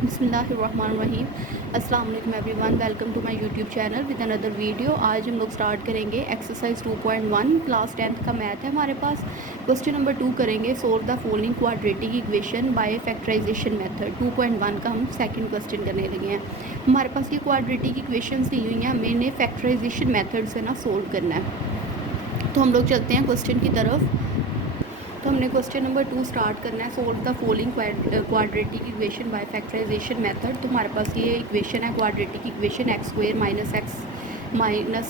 बिस्मिल्लाहिर्रहमानिर्रहीम। अस्सलाम वालेकुम everyone, welcome to my YouTube channel with another video. आज हम लोग स्टार्ट करेंगे एक्सरसाइज 2.1 क्लास 10th का मैथ है हमारे पास। क्वेश्चन नंबर 2 करेंगे, solve the following quadratic equation by factorization method. 2.1 का हम सेकंड क्वेश्चन करने लगे हैं। हमारे पास ये क्वाड्रेटिक इक्वेशंस दी हुई हैं, हमें इन्हें फैक्टराइजेशन मेथड से ना सोल्व करना है। तो हम लोग चलते हैं क्वेश्चन की तरफ। तो हमने क्वेश्चन नंबर 2 स्टार्ट करना है, solve the following quadratic equation by factorization method. तो हमारे पास ये इक्वेशन है quadratic equation x² - x -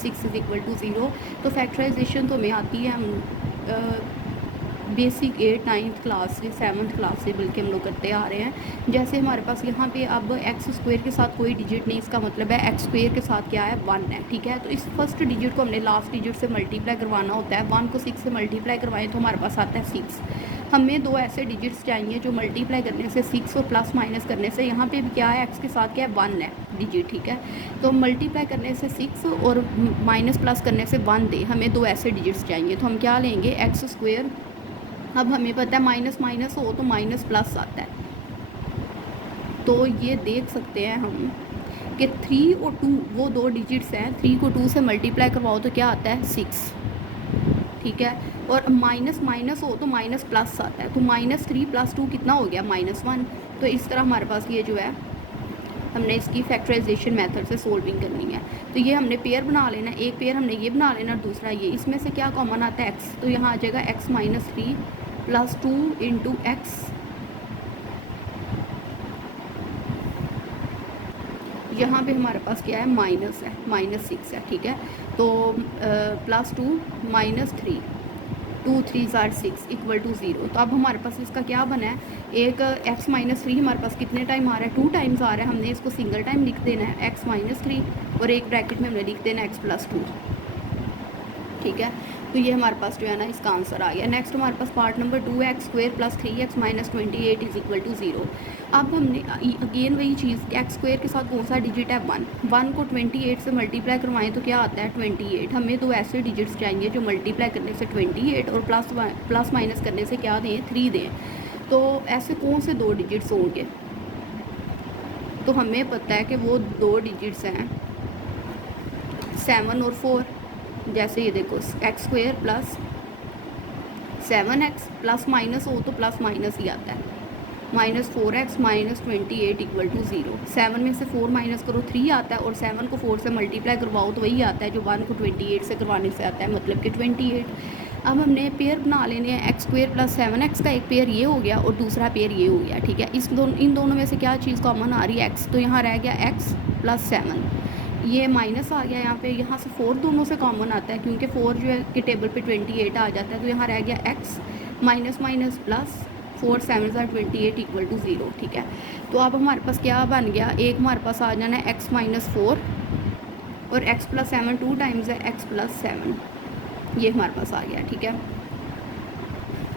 6 is equal to 0। तो फैक्टराइजेशन तो हमें आती है, हम बेसिक 8, 9th क्लास से 7th क्लास से बल्कि हम लोग करते आ रहे हैं। जैसे हमारे पास यहाँ पे अब x² के साथ कोई डिजिट नहीं, इसका मतलब है x² के साथ क्या है 1 है, ठीक है। तो इस फर्स्ट डिजिट को हमने लास्ट डिजिट से मल्टीप्लाई करवाना होता है। 1 को 6 से मल्टीप्लाई करवाएं तो हमारे पास आता है 6। हमें दो ऐसे डिजिट्स चाहिए जो मल्टीप्लाई करने से 6 और प्लस माइनस करने से, यहाँ पे भी क्या है x के साथ क्या है 1 है डिजिट, ठीक है। तो मल्टीप्लाई करने से 6 और माइनस प्लस करने से 1 दे, हमें दो ऐसे डिजिट्स चाहिए। तो हम क्या लेंगे x²। अब हमें पता है माइनस माइनस हो तो माइनस प्लस आता है, तो ये देख सकते हैं हम कि 3 और 2 वो दो डिजिट्स हैं। 3 को 2 से मल्टीप्लाई करवाओ तो क्या आता है 6, ठीक है। और माइनस माइनस हो तो माइनस प्लस आता है, तो -3 + 2 कितना हो गया -1। तो इस तरह हमारे पास ये जो है, हमने इसकी फैक्टराइजेशन मेथड से सोल्विंग करनी है। तो ये हमने पेयर बना लेना, एक पेयर हमने ये बना लेना और दूसरा ये। इसमें से क्या कॉमन आता है x, तो यहाँ आ जाएगा x - 3 + 2 × x। यहाँ पे हमारे पास क्या है माइनस है, -6 है, ठीक है। तो +2 - 3, 2 3 = 6 इक्वल टू 0। तो अब हमारे पास इसका क्या बना है, एक x - 3 हमारे पास कितने टाइम आ रहा है 2 टाइम्स आ रहा है। हमने इसको सिंगल टाइम लिख देना है x - 3 और एक ब्रैकेट में हमने लिख देना है x + 2, ठीक है। तो ये हमारे पास जो है ना इसका आंसर आ गया। नेक्स्ट हमारे पास पार्ट नंबर 2 है, x² + 3x - 28 is equal to 0। अब हमने अगेन वही चीज़, x² के साथ कौन सा डिजिट है 1, 1 को 28 से मल्टीप्लाई करवाएं तो क्या आता है 28। हमें दो ऐसे डिजिट्स चाहिए जो मल्टीप्लाई करने से 28 और प्लस माइनस करने से क्या दें 3 दें। तो ऐसे कौन से दो डिजिट्स होंगे, तो हमें पता है कि वो दो डिजिट्स हैं 7 और 4। जैसे ये देखो x² + 7x प्लस माइनस हो तो प्लस माइनस ही आता है, -4x - 28 इक्वल टू 0। 7 में से 4 माइनस करो 3 आता है, और 7 को 4 से मल्टीप्लाई करवाओ तो वही आता है जो 1 को 28 से करवाने से आता है, मतलब कि 28। अब हमने पेयर बना लेने हैं, x² + 7x का एक पेयर ये हो गया और दूसरा पेयर ये हो गया, ठीक है। इन दोनों में से क्या चीज़ कॉमन आ रही है x, तो यहाँ रह गया x + 7। ये माइनस आ गया यहाँ पे, यहाँ से 4 दोनों से कॉमन आता है क्योंकि 4 जो है कि टेबल पे 28 आ जाता है। तो यहाँ रह गया x minus minus plus 4 7 = 28 equal to 0, ठीक है। तो अब हमारे पास क्या बन गया, एक हमारे पास आ जाना है x - 4 और x + 7 2 टाइम्स है x + 7, ये हमारे पास आ गया, ठीक है।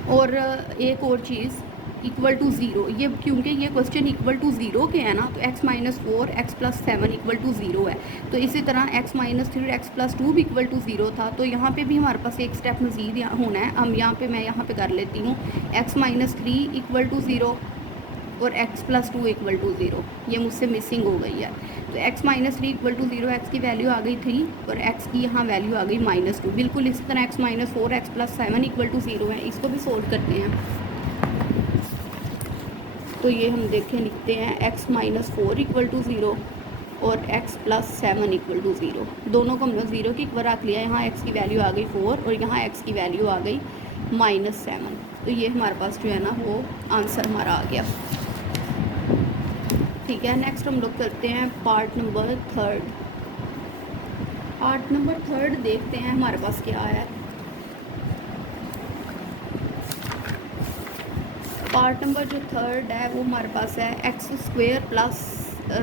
और एक और चीज़ इक्वल टू 0, ये क्योंकि ये क्वेश्चन इक्वल टू 0 के है ना, तो x - 4 x + 7 इक्वल टू 0 है। तो इसी तरह x - 3 x + 2 भी इक्वल टू 0 था। तो यहाँ पे भी हमारे पास एक स्टेप मज़ीद होना है। हम यहाँ पे मैं यहाँ पे कर लेती हूँ, x - 3 इक्वल टू 0 और x + 2 इक्वल टू 0, ये मुझसे मिसिंग हो गई है। तो x - 3 इक्वल टू 0, x की वैल्यू आ गई 3 और x की यहाँ वैल्यू आ गई -2। बिल्कुल इसी तरह x - 4 x + 7 इक्वल टू 0 है। इसको भी सोल्व करते हैं। तो ये हम देखें, लिखते हैं x - 4 इक्वल टू 0 और x + 7 इक्वल टू 0। दोनों को हमने 0 की इक्वल रख लिया। यहाँ x की वैल्यू आ गई 4 और यहाँ x की वैल्यू आ गई -7। तो ये हमारे पास जो है ना वो आंसर हमारा आ गया, ठीक है। नेक्स्ट हम लोग करते हैं पार्ट नंबर 3। पार्ट नंबर 3 देखते हैं हमारे पास क्या है। पार्ट नंबर जो 3 है वो हमारे पास है x² +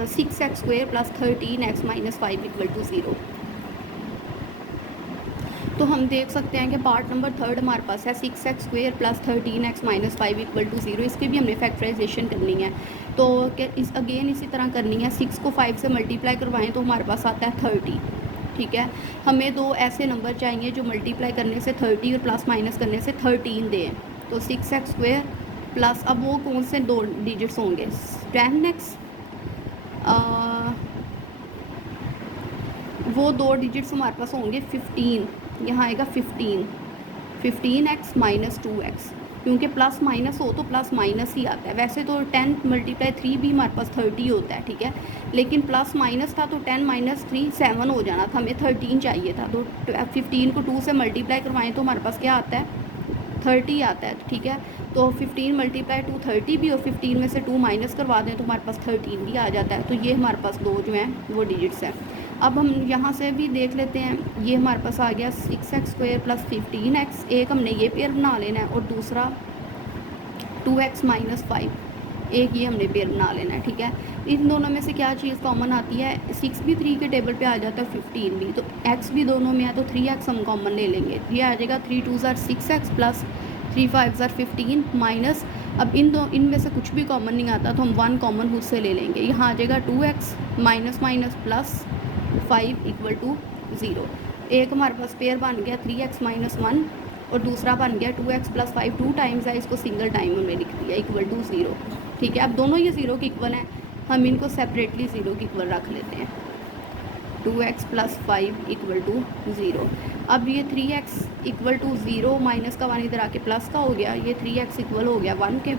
6x² + 13x - 5 equal to 0। तो हम देख सकते हैं कि पार्ट नंबर 3 हमारे पास है 6x² + 13x - 5 इक्वल टू 0। इसकी भी हमने फैक्टराइजेशन करनी है। तो अगेन इसी तरह करनी है। 6 को 5 से मल्टीप्लाई करवाएं तो हमारे पास आता है 30, ठीक है। हमें दो ऐसे नंबर चाहिए जो मल्टीप्लाई करने से 30 और प्लस माइनस करने से 13 दें। तो 6x² प्लस, अब वो कौन से दो डिजिट्स होंगे 10x वो दो डिजिट्स हमारे पास होंगे 15, यहाँ आएगा 15x माइनस 2x, क्योंकि प्लस माइनस हो तो प्लस माइनस ही आता है। वैसे तो 10 मल्टीप्लाई 3 भी हमारे पास 30 होता है, ठीक है, लेकिन प्लस माइनस था तो 10 माइनस 3 7 हो जाना था, हमें 13 चाहिए था। तो 15 को 2 से मल्टीप्लाई करवाएं तो हमारे पास क्या आता है, 30 आता है, ठीक है। तो 15 मल्टीप्लाई 2 30 भी, और 15 में से 2 माइनस करवा दें तो हमारे पास 13 भी आ जाता है। तो ये हमारे पास दो जो हैं वो डिजिट्स हैं। अब हम यहाँ से भी देख लेते हैं, ये हमारे पास आ गया 6x² प्लस 15x, एक हमने ये पेयर बना लेना है और दूसरा 2x माइनस 5, एक ये हमने पेयर बना लेना है, ठीक है। इन दोनों में से क्या चीज़ कॉमन आती है, 6 भी 3 के टेबल पे आ जाता है, 15 भी, तो x भी दोनों में है तो 3x हम कॉमन ले लेंगे। ये आ जाएगा 3 2 ज़ार 6x प्लस 3 5 ज़ार 15 माइनस, अब इनमें से कुछ भी कॉमन नहीं आता तो हम 1 कॉमन खुद से ले लेंगे। यहाँ आ जाएगा 2x minus minus plus 5 equal to 0। एक हमारे पास पेयर बन गया 3x माइनस 1 और दूसरा बन गया 2x प्लस 5, 2 टाइम्स है, इसको सिंगल टाइम हमने लिख दिया इक्वल टू 0, ठीक है। अब दोनों ये 0 के इक्वल हैं, हम इनको सेपरेटली 0 के इक्वल रख लेते हैं। 2x plus 5 equal to 0। अब ये 3x इक्वल टू 0 माइनस का 1 इधर आके प्लस का हो गया, ये 3x इक्वल हो गया 1 के।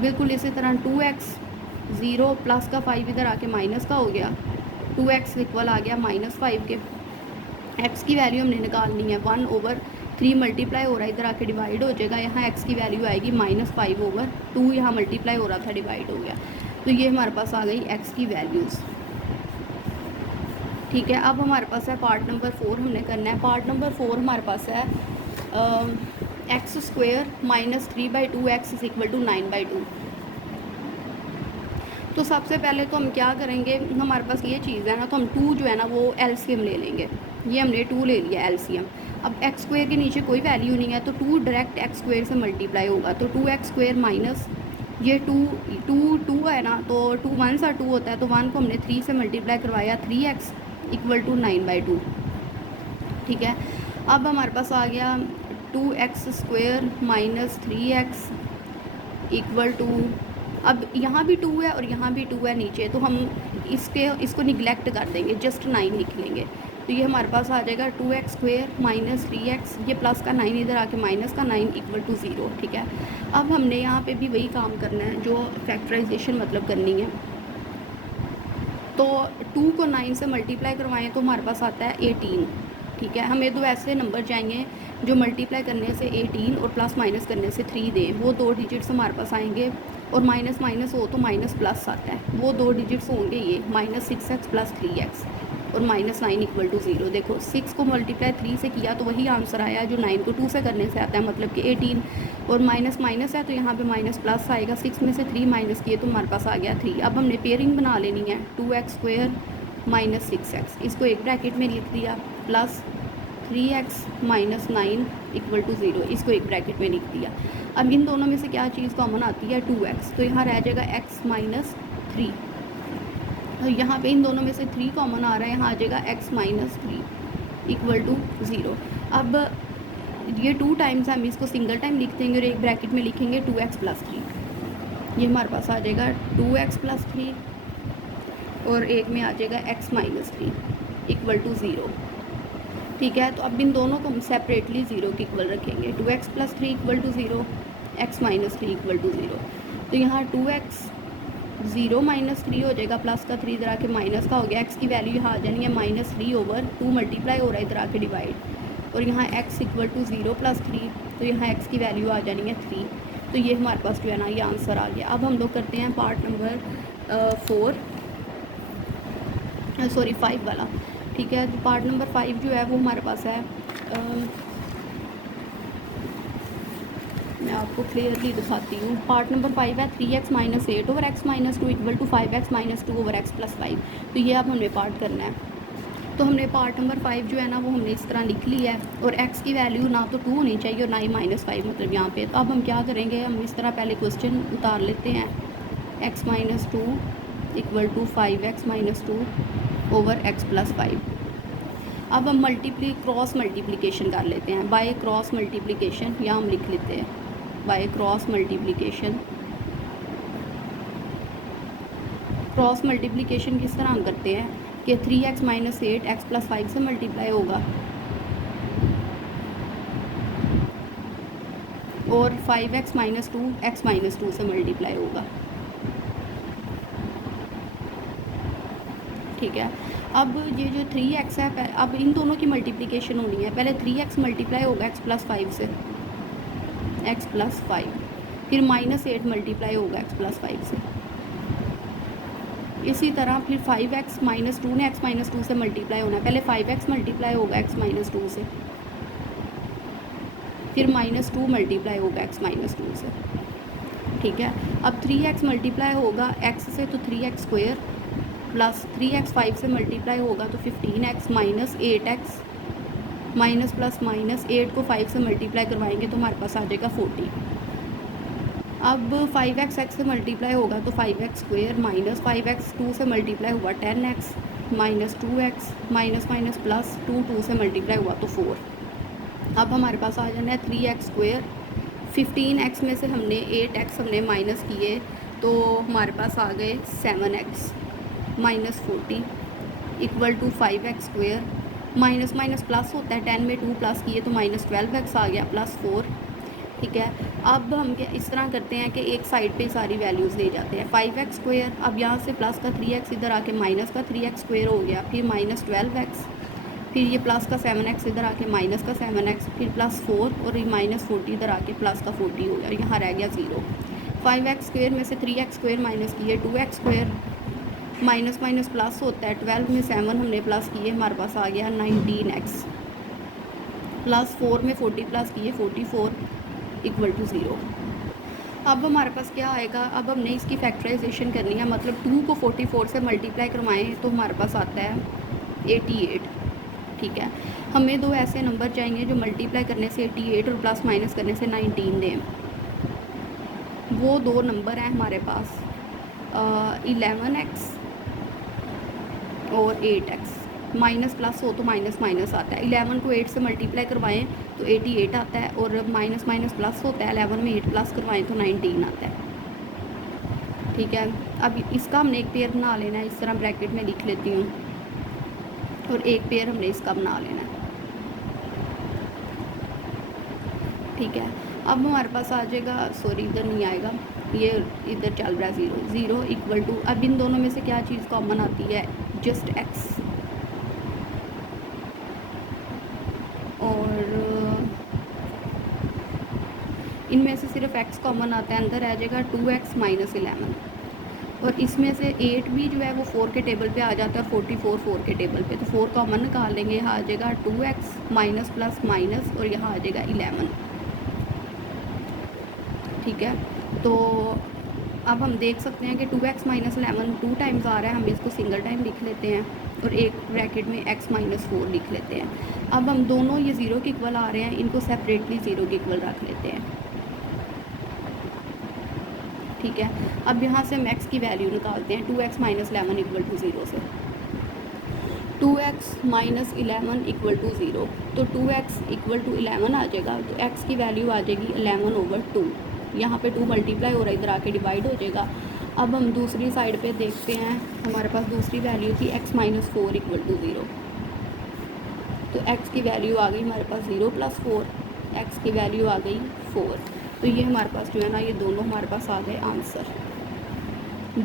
बिल्कुल इसी तरह 2x 0 प्लस का 5 इधर आके माइनस का हो गया, 2x इक्वल आ गया माइनस 5 के। x की वैल्यू हमने निकालनी है, 1/3 मल्टीप्लाई हो रहा है, इधर आके डिवाइड हो जाएगा, यहाँ x की वैल्यू आएगी -5/2, यहाँ मल्टीप्लाई हो रहा था डिवाइड हो गया, तो ये हमारे पास आ गई x की वैल्यूज़, ठीक है। अब हमारे पास है पार्ट नंबर 4 हमने करना है। पार्ट नंबर 4 हमारे पास है x² minus 3/2x is equal to 9/2। तो सबसे पहले तो हम क्या करेंगे, हमारे पास ये चीज़ है ना, तो हम 2 जो है ना वो एलसीएम ले लेंगे। ये हमने 2 ले लिया एलसीएम। अब x² के नीचे कोई वैल्यू नहीं है तो 2 डायरेक्ट x² से मल्टीप्लाई होगा, तो 2x² माइनस ये 2 है ना, तो 2 1 सा 2 होता है, तो 1 को हमने 3 से मल्टीप्लाई करवाया, 3x इक्वल टू 9/2, ठीक है। अब हमारे पास आ गया 2x² minus 3x equal to, अब यहाँ भी 2 है और यहाँ भी 2 है नीचे, तो हम इसको निगलेक्ट कर देंगे, जस्ट 9 लिख लेंगे। तो ये हमारे पास आ जाएगा 2x² माइनस 3x, ये प्लस का 9 इधर आके माइनस का 9 इक्वल टू 0, ठीक है। अब हमने यहाँ पे भी वही काम करना है जो फैक्टराइजेशन मतलब करनी है। तो 2 को 9 से मल्टीप्लाई करवाएं तो हमारे पास आता है 18, ठीक है। हमें तो ऐसे नंबर चाहिए जो मल्टीप्लाई करने से 18 और प्लस माइनस करने से 3 दें, वो दो डिजिट्स हमारे पास आएंगे, और माइनस माइनस हो तो माइनस प्लस आता है, वो दो डिजिट्स होंगे ये -6x प्लस 3x और -9 इक्वल टू 0। देखो 6 को मल्टीप्लाई 3 से किया तो वही आंसर आया जो 9 को 2 से करने से आता है, मतलब कि 18, और माइनस माइनस है तो यहाँ पे माइनस प्लस आएगा, 6 में से 3 माइनस किए तो हमारे पास आ गया 3। अब हमने पेयरिंग बना लेनी है, 2x² माइनस 6x, इसको एक ब्रैकेट में लिख दिया, plus 3x minus 9 equal to 0, इसको एक ब्रैकेट में लिख दिया। अब इन दोनों में से क्या चीज़ कॉमन आती है, 2x, तो यहाँ रह जाएगा x माइनस 3, तो यहाँ पे इन दोनों में से 3 कॉमन आ रहा है, यहाँ आ जाएगा x माइनस 3 इक्वल टू 0। अब ये 2 टाइम्स हम इसको सिंगल टाइम लिख देंगे और एक ब्रैकेट में लिखेंगे 2x प्लस 3, ये हमारे पास आ जाएगा 2x प्लस 3 और एक में आ जाएगा x माइनस 3 इक्वल टू 0, ठीक है। तो अब इन दोनों को हम सेपरेटली 0 के इक्वल रखेंगे, 2x plus 3 equal to 0, x minus 3 equal to 0। तो यहाँ 2x 0 माइनस 3 हो जाएगा, प्लस का 3 इधर आके माइनस का हो गया, x की वैल्यू यहाँ आ जानी है -3/2 मल्टीप्लाई हो रहा है इधर आके डिवाइड, और यहाँ x इक्वल टू 0 प्लस 3, तो यहाँ x की वैल्यू आ जानी है 3। तो ये हमारे पास जो है ना ये आंसर आ गया। अब हम लोग करते हैं पार्ट नंबर 5 वाला, ठीक है। तो पार्ट नंबर 5 जो है वो हमारे पास है, मैं आपको क्लियरली दिखाती हूँ। पार्ट नंबर 5 है 3x minus 8 over x minus 2 equal to 5x minus 2 over x plus 5। तो ये अब हमने पार्ट करना है। तो हमने पार्ट नंबर 5 जो है ना वो हमने इस तरह लिख ली है, और x की वैल्यू ना तो 2 होनी चाहिए और ना ही -5, मतलब यहाँ पे। तो अब हम क्या करेंगे, हम इस तरह पहले क्वेश्चन उतार लेते हैं, x minus 2 equal to 5x minus 2 over x plus 5। अब हम क्रॉस मल्टीप्लिकेशन कर लेते हैं, बाय क्रॉस मल्टीप्लिकेशन, या हम लिख लेते हैं by cross multiplication cross multiplication किस तरह हम करते हैं कि 3x माइनस 8 x प्लस 5 से मल्टीप्लाई होगा और 5x माइनस 2 x माइनस 2 से मल्टीप्लाई होगा। ठीक है, अब ये जो 3x है, अब इन दोनों की मल्टीप्लिकेशन होनी है। पहले 3x मल्टीप्लाई होगा x प्लस 5 से, x प्लस 5, फिर माइनस 8 मल्टीप्लाई होगा x प्लस 5 से। इसी तरह फिर 5x माइनस 2 ने x माइनस 2 से मल्टीप्लाई होना है। पहले 5x मल्टीप्लाई होगा x माइनस 2 से, फिर माइनस 2 मल्टीप्लाई होगा x माइनस 2 से। ठीक है, अब 3x मल्टीप्लाई होगा x से तो 3x स्क्वायर प्लस 3x 5 से मल्टीप्लाई होगा तो 15x minus 8x minus plus minus 8 को 5 से मल्टीप्लाई करवाएंगे तो हमारे पास आ जाएगा 40। अब 5x x से मल्टीप्लाई होगा तो 5x स्क्वायर माइनस 5x 2 से मल्टीप्लाई हुआ 10x minus 2x minus minus plus 2 से मल्टीप्लाई हुआ तो 4। अब हमारे पास आ जाना है 3x स्क्वायर, 15x में से हमने 8x हमने माइनस किए तो हमारे पास आ गए 7x minus 40 equal to 5x square, minus minus plus होता है, 10 में 2 प्लस किए तो माइनस 12x आ गया प्लस 4। ठीक है, अब हम क्या इस तरह करते हैं कि एक साइड पे सारी वैल्यूज़ ले जाते हैं। 5x स्क्वायर, अब यहाँ से प्लस का 3x इधर आके माइनस का 3x स्क्वायर हो गया, फिर माइनस 12x, फिर ये प्लस का 7x इधर आके माइनस का 7x, फिर प्लस 4 और ये माइनस 40 इधर आके प्लस का 40 हो गया, यहाँ रह गया 0। 5x स्क्वायर में से 3x स्क्वायर माइनस किए 2x square, minus minus plus होता है, 12 में 7 हमने प्लस किए, हमारे पास आ गया 19x प्लस 4 में 40 प्लस किए 44 इक्वल टू 0। अब हमारे पास क्या आएगा, अब हमने इसकी फैक्टराइजेशन करनी है, मतलब 2 को 44 से मल्टीप्लाई करवाएं तो हमारे पास आता है 88। ठीक है, हमें दो ऐसे नंबर चाहिए जो मल्टीप्लाई करने से 88 और प्लस माइनस करने से 19 दें। वो दो नंबर हैं हमारे पास 11x और 8x। माइनस प्लस हो तो माइनस माइनस आता है, 11 को 8 से मल्टीप्लाई करवाएं तो 88 आता है, और माइनस माइनस प्लस होता है, 11 में 8 प्लस करवाएं तो 19 आता है। ठीक है, अब इसका हमने एक पेयर बना लेना है, इस तरह ब्रैकेट में लिख लेती हूँ, और एक पेयर हमने इसका बना लेना है। ठीक है, अब हमारे पास आ जाएगा, सॉरी इधर नहीं आएगा, ये इधर चल रहा है 0 0 इक्वल टू, अब इन दोनों में से क्या चीज़ कॉमन आती है, जस्ट x, और इनमें से सिर्फ x कॉमन आता है, अंदर आ जाएगा 2x माइनस 11, और इसमें से 8 भी जो है वो 4 के टेबल पे आ जाता है, 44 4 के टेबल पे, तो 4 कॉमन निकाल लेंगे, यहाँ आ जाएगा 2x माइनस प्लस माइनस और यहाँ आ जाएगा 11। ठीक है, तो अब हम देख सकते हैं कि 2x माइनस 11 2 टाइम्स आ रहा है, हम इसको सिंगल टाइम लिख लेते हैं और एक ब्रैकेट में x माइनस 4 लिख लेते हैं। अब हम दोनों ये 0 के इक्वल आ रहे हैं, इनको सेपरेटली 0 के इक्वल रख लेते हैं। ठीक है, अब यहाँ से हम x की वैल्यू निकालते हैं, 2x माइनस 11 इक्वल टू 0 से, 2x माइनस 11 इक्वल टू 0, तो 2x इक्वल टू 11 आ जाएगा, तो x की वैल्यू आ जाएगी 11/2। यहाँ पे 2 मल्टीप्लाई हो रहा है, इधर आके डिवाइड हो जाएगा। अब हम दूसरी साइड पे देखते हैं, हमारे पास दूसरी वैल्यू थी x माइनस 4 इक्वल टू 0, तो x की वैल्यू आ गई हमारे पास 0 प्लस 4, x की वैल्यू आ गई 4। तो ये हमारे पास जो है ना, ये दोनों हमारे पास आ गए आंसर,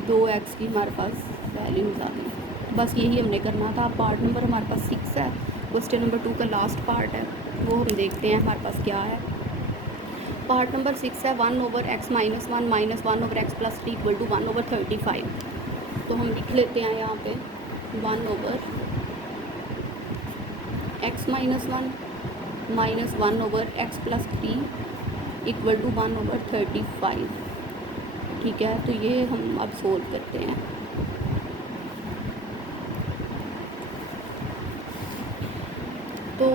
2x की हमारे पास वैल्यूज आ गई। बस यही हमने करना था। पार्ट नंबर हमारे पास 6 है, क्वेश्चन नंबर 2 का लास्ट पार्ट है, वो हम देखते हैं हमारे पास क्या है। पार्ट नंबर 6 है 1/x minus 1 minus 1/x plus 3 equal to 1/35। तो हम लिख लेते हैं यहाँ पे 1/x minus 1 minus 1/x plus 3 equal to 1/35। ठीक है, तो ये हम अब सोल्व करते हैं। तो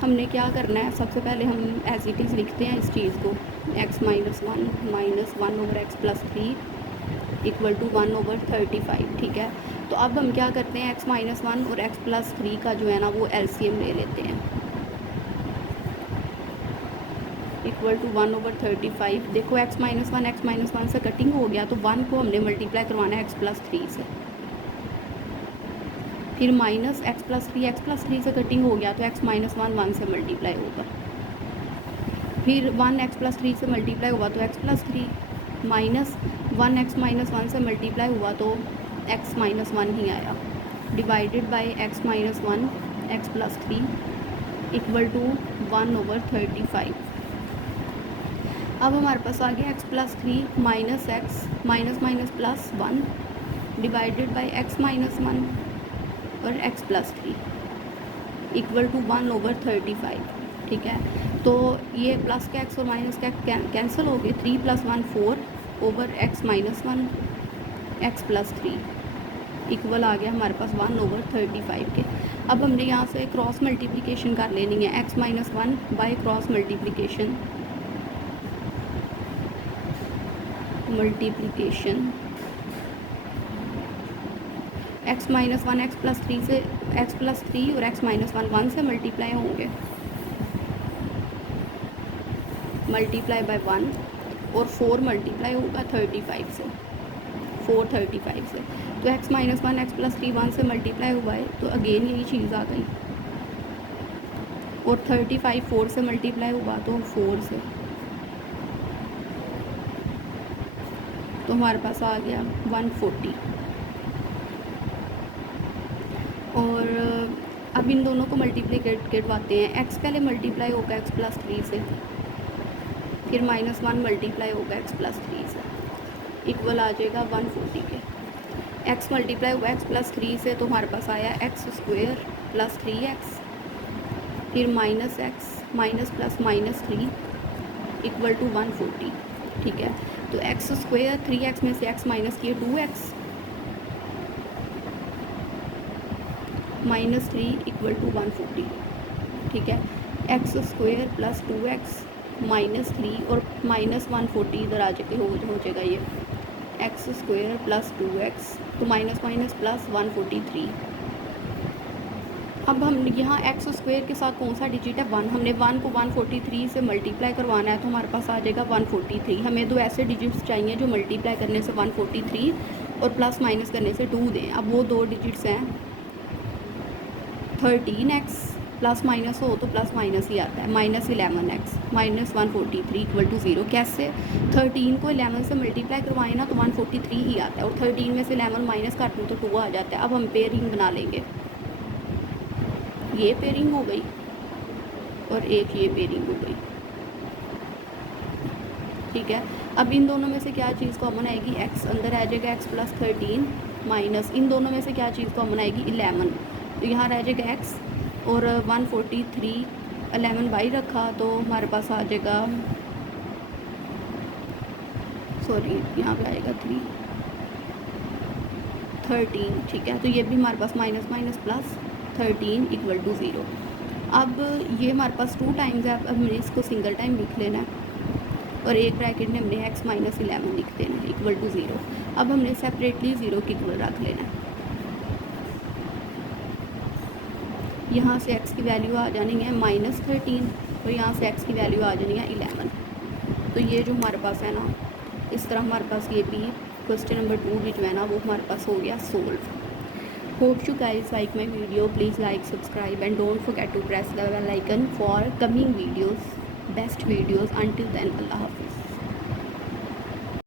हमने क्या करना है, सबसे पहले हम एज इट इज़ लिखते हैं इस चीज़ को, x minus 1 minus 1/x plus 3 equal to 1/35। ठीक है, तो अब हम क्या करते हैं, x माइनस 1 और x प्लस 3 का जो है ना वो एलसीएम ले लेते हैं। Equal to 1/35। देखो x माइनस वन से कटिंग हो गया, तो 1 को हमने मल्टीप्लाई करवाना है x+3 से। फिर माइनस x+3 से कटिंग हो गया, तो x माइनस 1 से मल्टीप्लाई होगा। फिर 1 x+3 से मल्टीप्लाई हुआ तो x+3, माइनस 1 x माइनस 1 से मल्टीप्लाई हुआ तो x माइनस 1 ही आया, divided by x minus 1 x+3 equal to 1/35। अब हमारे पास आ गया x+3 minus x minus minus plus 1 divided by x minus 1 और x+3 इक्वल टू 1/35। ठीक है, तो ये प्लस का x और माइनस का कैंसिल हो गए, 3 + 1 4 over x minus 1 x+3 equal आ गया हमारे पास 1/35 के। अब हमने यहाँ से क्रॉस मल्टीप्लिकेशन कर लेनी है, x minus 1 by cross multiplication x minus 1 x+3 से x+3 और x माइनस 1 से मल्टीप्लाई होंगे, मल्टीप्लाई बाय 1 और 4 मल्टीप्लाई होगा 35 से, 435 से। तो x माइनस 1 x+3 1 से मल्टीप्लाई हुआ है, तो अगेन यही चीज़ आ गई। और 35 4 से मल्टीप्लाई हुआ तो 4 से, तो हमारे पास आ गया 140। और अब इन दोनों को मल्टीप्लिकेट करवाते हैं। x पहले मल्टीप्लाई होगा x+3 से, फिर -1 मल्टीप्लाई होगा x+3 से, इक्वल आ जाएगा 140 के। x मल्टीप्लाई हुआ x+3 से, तो हमारे पास आया x² + 3x, फिर -x minus plus -3 equal to 140। ठीक है, तो x² 3x में से x माइनस किए 2x -3 इक्वल टू 140। ठीक है, x² + 2x -3 और -140 इधर आ जाके हो जाएगा ये x² + 2x, तो माइनस प्लस 143। अब हम यहाँ x² के साथ कौन सा डिजिट है 1, हमने 1 को 143 से मल्टीप्लाई करवाना है, तो हमारे पास आ जाएगा 143। हमें दो ऐसे डिजिट्स चाहिए जो मल्टीप्लाई करने से 143 और प्लस माइनस करने से 2 दें। अब वो दो डिजिट्स हैं 13x, प्लस माइनस हो तो प्लस माइनस ही आता है, -11x -143 इक्वल टू 0। कैसे? 13 को 11 से मल्टीप्लाई करवाएं ना तो 143 ही आता है, और 13 में से 11 माइनस कर दूँ तो 2 आ जाता है। अब हम पेयरिंग बना लेंगे, ये पेयरिंग हो गई और एक ये पेयरिंग हो गई। ठीक है, अब इन दोनों में से क्या चीज़ कॉमन आएगी? x अंदर आ जाएगा, x + 13 माइनस इन दोनों में से क्या चीज़ कॉमन आएगी? 11, तो यहाँ रह जाएगा x और 143 11 बाई रखा तो हमारे पास आ जाएगा, सॉरी यहाँ पे आएगा 13। ठीक है, तो ये भी हमारे पास माइनस प्लस 13 इक्वल टू 0। अब ये हमारे पास 2 टाइम्स है, अब हमने इसको सिंगल टाइम लिख लेना है और एक ब्रैकेट में हमने x - 11 लिख देना है इक्वल टू 0। अब हमने सेपरेटली 0 के इक्वल रख लेना है। यहाँ से x की वैल्यू आ जानी है -13 और यहाँ से x की वैल्यू आ जानी है 11। तो ये जो हमारे पास है ना, इस तरह हमारे पास ये भी क्वेश्चन नंबर 2 भी जो है ना वो हमारे पास हो गया solve. Hope you guys like my video. Please like, subscribe and don't forget to press the bell icon for coming videos, best videos. Until then, Allah Hafiz.